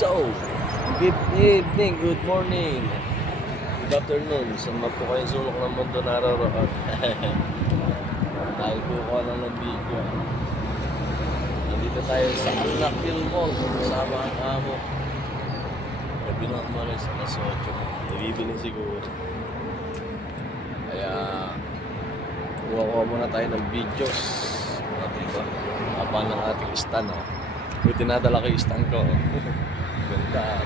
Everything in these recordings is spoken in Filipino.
So, good evening, good morning, good afternoon. Saan man po kayo sulok ng mundo naroroon. Tayo po ko lang ng video. Nandito tayo sa Al-Nakil Mall. Kasama ang amo. Gabi lang malis, alas 8. Nabibili siguro. Kaya kuha muna tayo ng videos. Diba? Haba ng ating stand. Kung tinadala ko yung stand ko. Ganda.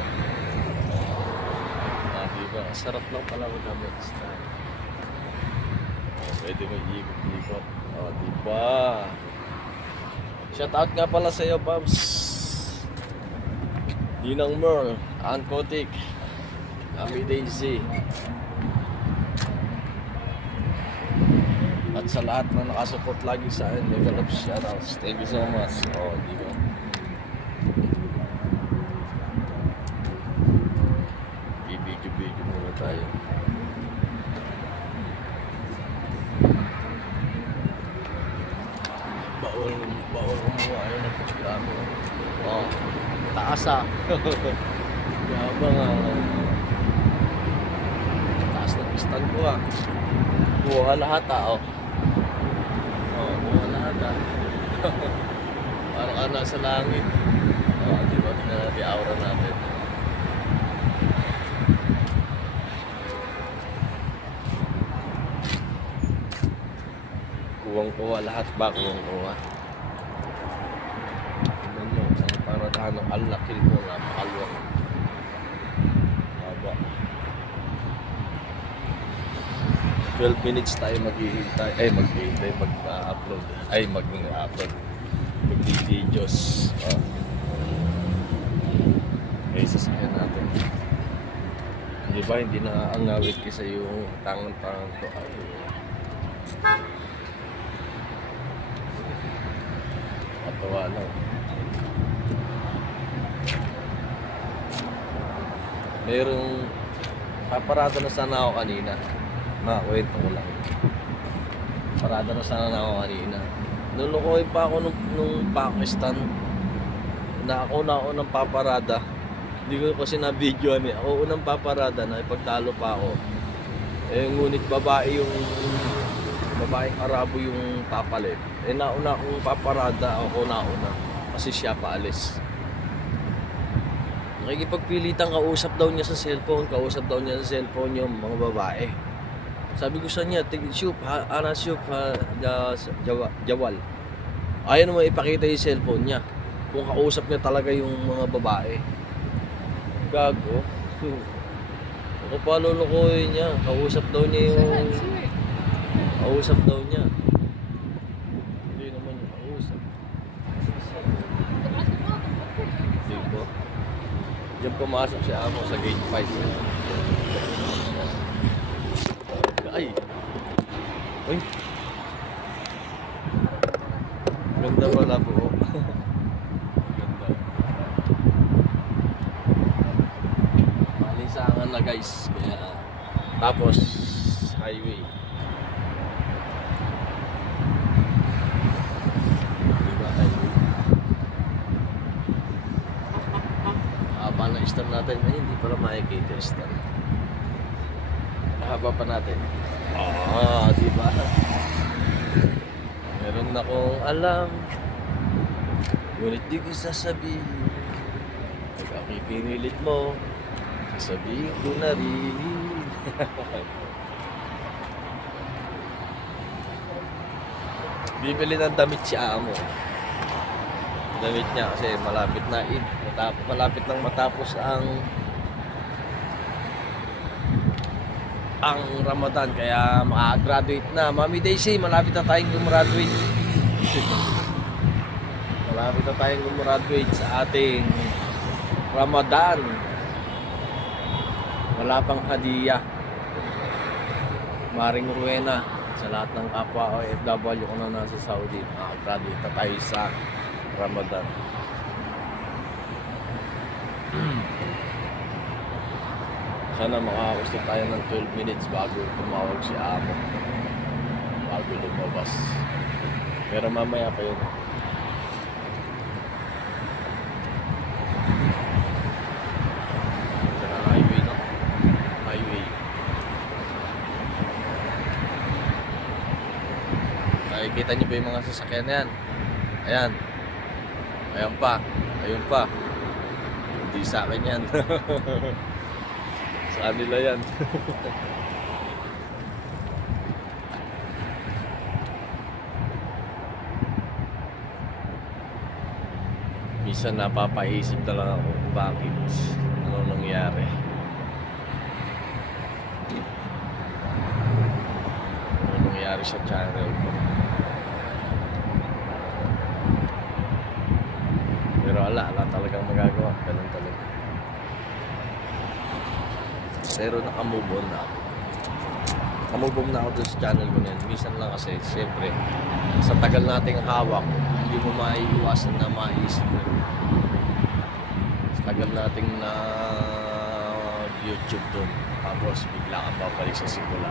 Diba? Sarap lang pala ko gamit stand. Pwede mo iikot-ikot. Diba? Shout out nga pala sa iyo, Bams. Dinang Merl, Ann Kotik, Ami Daisy. At sa lahat na nakasupport lagi sa akin, mega love shoutouts. Thank you so much. Diba? Video muna tayo. Bawal kumuha. Ayun na po kami. Taas Yabang taas ng pistan ko Buha lahat buha lahat Parang ka nasa langit. Diba? Tingnan natin yung aura natin. Kuwang-kuwa lahat ba? Kuwang-kuwa. Tingnan nyo. Ang paradahan ng Al-Nakil mo na makalwang. Haba. 12 minutes tayo mag-upload. Mag-upload. Mag-videos. Okay, sasakyan natin. Diba, hindi na angawit kasi yung tangan-tangan ko. Katawa lang. Merong paparada na sana ako kanina. Kwento ko lang. Parada na sana ako kanina. Nulukoy pa ako nung Pakistan. Ako unang paparada. Hindi ko kasi na-videoan Ako unang paparada na ipagtalo pa ako. Ngunit babaeng Arabo yung papalit. Nauna akong paparada, ako nauna. Kasi siya paalis. Nakikipagpilitan, kausap daw niya sa cellphone yung mga babae. Sabi ko sa niya, Jawal. Ayaw naman ipakita yung cellphone niya. Kung kausap niya talaga yung mga babae. Gago. Ako pa lulukuhin niya. Kausap daw niya. Hindi naman yung kausap. Diba? Diyan pumasok si amo sa gate 5. Ay! Ganda pala po. Ganda. Malisangan na guys. Kaya, tapos highway. Diba highway? Haba na stand natin. Hindi pala makikita yung stand. Haba pa natin. Diba? Meron akong alam, ngunit di ko sasabihin. Pag pinilit mo, sasabihin ko na rin. Bibili ng damit si amo. Damit niya kasi malapit na malapit nang matapos ang Ramadan, kaya maka-graduate na. Mami Daisy, malapit na tayong gumraduate. Malapit na tayong gumraduate sa ating Ramadan. Wala pang hadiah. Maring Ruena, sa lahat ng kapwa OFW ko na nasa Saudi, maka-graduate na tayo sa Ramadan. Sana makakagusto tayo ng 12 minutes bago tumawag si amo. Bago lumabas. Pero mamaya pa yun. Nakikita niyo ba yung mga sasakyan na yan? Ayan. Ayan pa. Ayun pa. Hindi sa akin yan. Sa kanila yan. Minsan napapaisip na lang ako kung bakit. Ano nangyari. Ano nangyari sa channel ko. Pero wala talagang magagawa. Ganun talaga. Pero nakamove on na ako. Nakamove on na ako dun sa channel ko na yan. Minsan lang kasi, siyempre, sa tagal nating hawak, hindi mo maiiwasan na maisip mo. Sa tagal nating na YouTube dun. Tapos bigla kang babalik sa simula.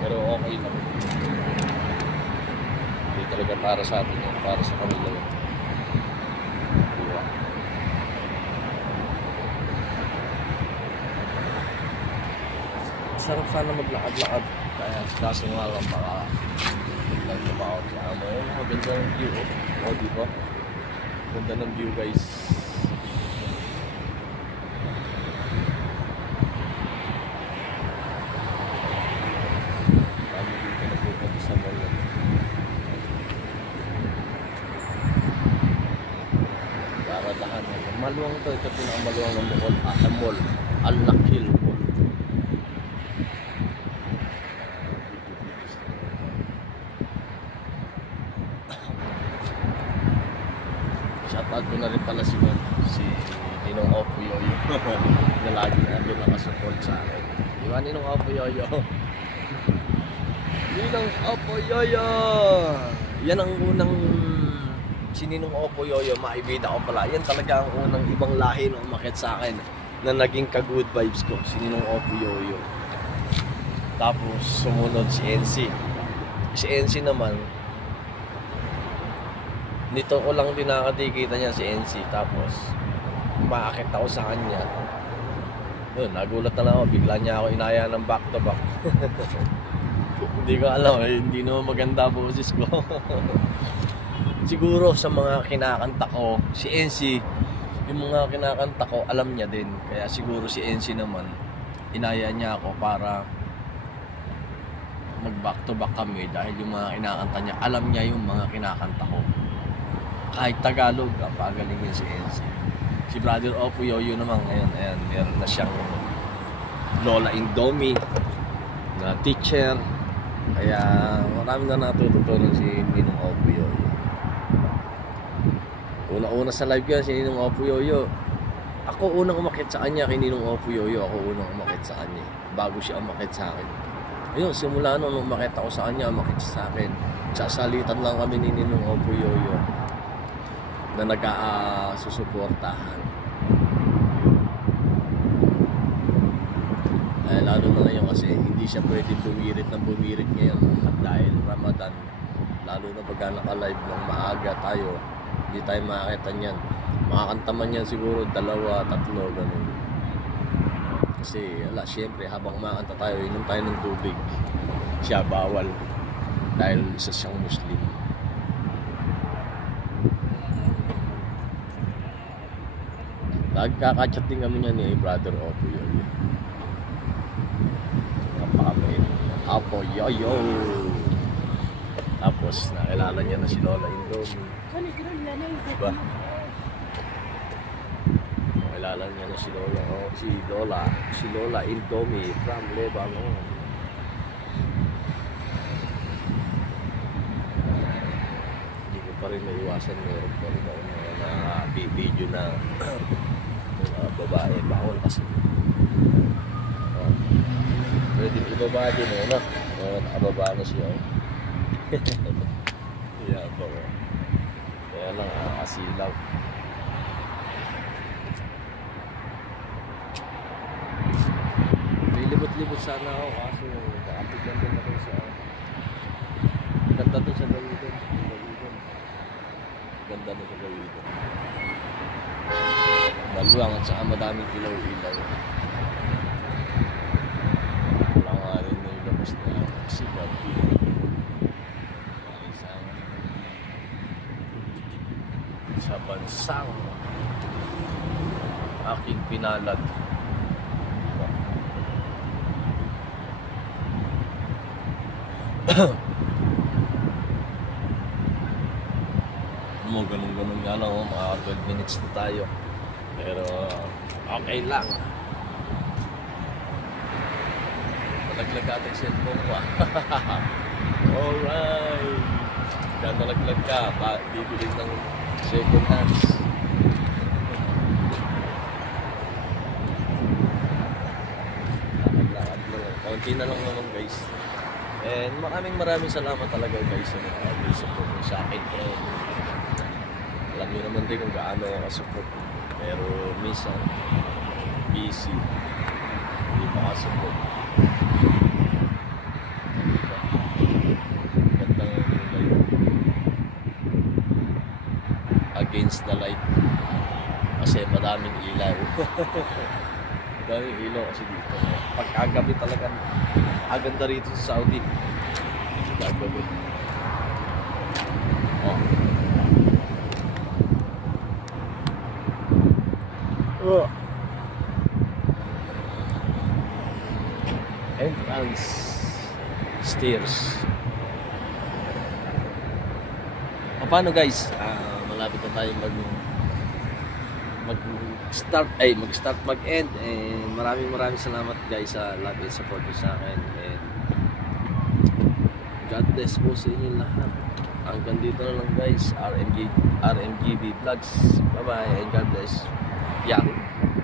Pero okay lang. Hindi talaga para sa atin yun. Para sa kanila yun. Diba? Sarap sana maglakad-lakad. Kaso nga lang baka biglang tumawag sa amo. Maganda ng view. O diba? Ganda ng view guys. Kami dito na pupunta sa mall. Daradahan. Maluwang ito. Ito pinakamaluwang ng mall. Al-Nakil Mall. Shoutout ko na rin pala si Ninong Opo Yoyo na lagi natin nakasupport sa akin. Di ba Ninong Opo Yoyo? Ninong Opo Yoyo! Yan ang unang si Ninong Opo Yoyo, maibida ko pala. Yan talaga ang unang ibang lahi na umakit sa akin na naging ka-good vibes ko, si Ninong Opo Yoyo. Tapos sumunod si NC. Si NC naman, nito ko lang din nakakita niya si NC. Tapos umaakit ako sa kanya. Yun, nagulat na lang ako. Bigla niya ako inaya ng back to back. Hindi ko alam eh. Hindi naman maganda boses ko. Siguro sa mga kinakanta ko, si NC, yung mga kinakanta ko, alam niya din. Kaya siguro si NC naman, inaya niya ako para mag back to back kami. Dahil yung mga kinakanta niya, alam niya yung mga kinakanta ko. Kahit Tagalog, pagaling yun si NC. Si Brother Opo Yoyo naman ngayon, ayan, meron na siyang Lola Indomie na teacher. Kaya marami na natututunan si Ninong Opo Yoyo. Una-una sa live yan si Ninong Opo Yoyo. Ako unang umakit sa kanya kay Ninong Opo Yoyo. Ako unang umakit sa kanya bago siya umakit sa akin. Ayun, simula nung umakit ako sa kanya, umakit siya sa akin. Sasalitan lang kami ni Ninong Opo Yoyo na nag-susuportahan. Lalo na ngayon kasi hindi siya pwedeng bumirit ng bumirit ngayon. At dahil Ramadan, lalo na pagka naka-live ng maaga tayo, hindi tayo makakita niyan. Makakanta man yan siguro 2, 3, ganun. Kasi ala, syempre habang makakanta tayo, inom tayo ng tubig. Siya bawal dahil isa siyang Muslim. Nagkakachat din kami niya ni Brother Opo Yoyo. Kapakabait. Opo Yoyo. Tapos nakilala niya na si Lola Indomie. Diba? Nakilala niya na si Lola. Oh, si Lola Indomie from Lebanon. Hindi ko pa rin naiwasan. Meron pa rin ako na video na babae, bawal kasi. Pwede ibaba din eh, no? Nakababa na siya. Yeah, bro. Kaya lang kasilaw. May libot-libot sana ako kaso nakapigyan din ako sa ganda to sa gawin. Ganda na sa gawin. Maluwang at saka madaming ilaw-ilaw. Wala nga rin na ilabas na si Gabi. sa bansang aking pinalad. Mo ganun nga lang, mga 12 minutes na tayo, pero okay lang. Nalaglag ata yung cellphone ko. Alright, kaya nalaglag ka, bibili ng second hands. Lakad lang, kaunti na lang naman guys. And maraming salamat talaga guys sa mga support mo sa akin. Alam niyo naman din kung gaano ako ka-support. Pero minsan, busy. Hindi pa ka-support. Gandang light. Against the light. Kasi madaming ilaw. Madaming ilaw kasi dito. Pagkagabi talaga, aganda rito sa Saudi. Pagkagabi. Oh. Entrance stairs. Paano guys? Malapit na tayo mag-start mag-end, and maraming salamat guys sa love and support niyo sa akin, and God bless po sa inyo lahat. Hanggang dito na lang guys. RMGB Vlogs. Bye bye and God bless. Yeah.